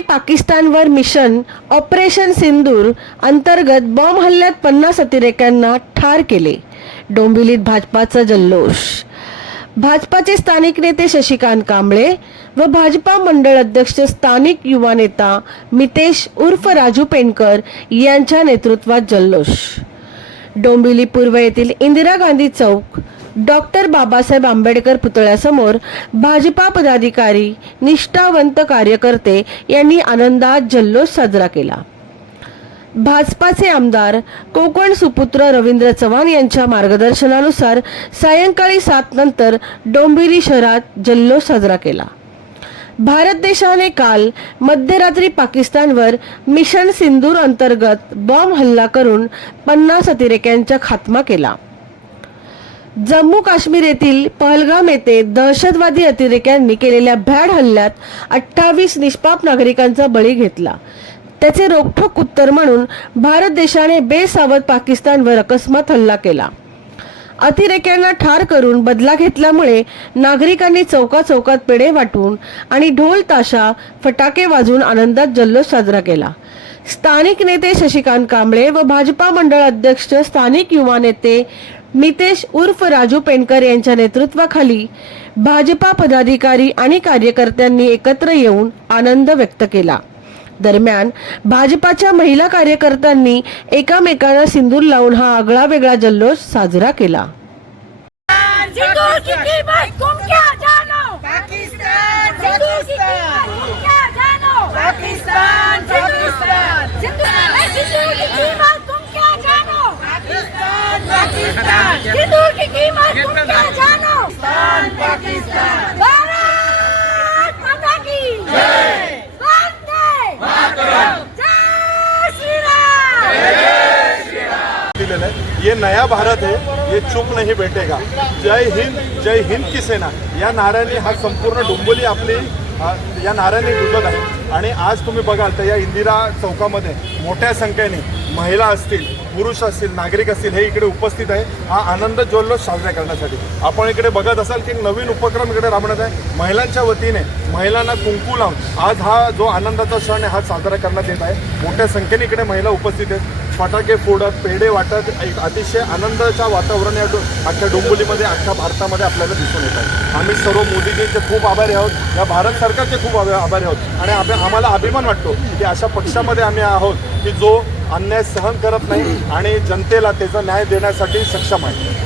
पाकिस्तानवर mission operation सिंदूर अंतर्गत bomb हल्ल्यात पन्नास अतिरेक्यांना ठार केले. डोंबिवलीत भाजपाचा जल्लोष. भाजपाचे स्थानिक नेते शशिकांत कांबळे व भाजपा मंडळ अध्यक्ष स्थानिक युवा नेता मितेश उर्फ राजू पेनकर यांच्या नेतृत्वात जल्लोष. डोंबिवली पूर्व येथील इंदिरा गांधी चौक डॉक्टर बाबासाहेब आंबेडकर पुतळ्यासमोर भाजपा पदाधिकारी निष्ठावंत कार्यकर्ते यांनी आनंदात जल्लोष साजरा केला. भाजपाचे आमदार कोकण सुपुत्र रवींद्र चव्हाण यांच्या मार्गदर्शनानुसार सायंकाळी सात नंतर डोंबिवली शहरात जल्लोष साजरा केला. भारत देशाने काल मध्यरात्री पाकिस्तानवर मिशन सिंदूर अंतर्गत बॉम्ब हल्ला करून पन्नास अतिरेक्यांचा खात्मा केला. जम्मू काश्मीर येथील पहलगाम येथे दहशतवादी अतिरेक्यांनी केलेल्या भ्याड हल्ल्यात अठ्ठावीस निष्पाप नागरिकांचा बळी घेतला. त्याचे रोखोक उत्तर म्हणून भारत देशाने बेसावध पाकिस्तानवर अकस्मात हल्ला केला. अतिरेक्यांना ठार करून बदला घेतल्यामुळे नागरिकांनी चौका चौकात पेढे वाटून आणि ढोल ताशा फटाके वाजून आनंदात जल्लोष साजरा केला. स्थानिक नेते शशिकांत कांबळे व भाजपा मंडळ अध्यक्ष स्थानिक युवा नेते मितेश उर्फ राजू पेंडकर यांच्या नेतृत्वाखाली भाजपा पदाधिकारी आणि कार्यकर्त्यांनी एकत्र येऊन आनंद व्यक्त केला. दरम्यान भाजपाच्या महिला कार्यकर्त्यांनी एकामेकांना सिंदूर लावून हा आगळा वेगळा जल्लोष साजरा केला. पाकिस्तान। भारत माता की जय। वंदे मातरम। जय श्री राम दिलेलं आहे ये नया भारत है ये चुप नहीं बैठेगा। जय हिंद जय हिंद की सेना। या नाऱ्याने हा संपूर्ण डोंबोली अपनी या नाऱ्याने डुबत आहे। आणि आज तुम्ही बघाल तर या इंदिरा चौकामध्ये मोठ्या संख्येने महिला असतील पुरुष असतील नागरिक असतील हे इकडे उपस्थित आहे. हा आनंद जल्लोष साजरा करण्यासाठी. आपण इकडे बघत असाल की नवीन उपक्रम इकडे राबवण्यात आहे. महिलांच्या वतीने महिलांना कुंकू लावून आज हा जो आनंदाचा सण आहे हा साजरा करण्यात येत आहे. मोठ्या संख्येने इकडे महिला उपस्थित आहेत. फटाके फोडत पेढे वाटत एक अतिशय आनंदाच्या वातावरण या डो अख्ख्या डोंबोलीमध्ये अख्ख्या भारतामध्ये आपल्याला दिसून येत आहे. आम्ही सर्व मोदीजींचे खूप आभारी आहोत. या भारत सरकारचे खूप आभारी आहोत. आणि आम्ही आम्हाला अभिमान वाटतो की अशा पक्षामध्ये आम्ही आहोत की जो अन्याय सहन करत नाही आणि जनतेला त्याचा न्याय देण्यासाठी सक्षम आहे.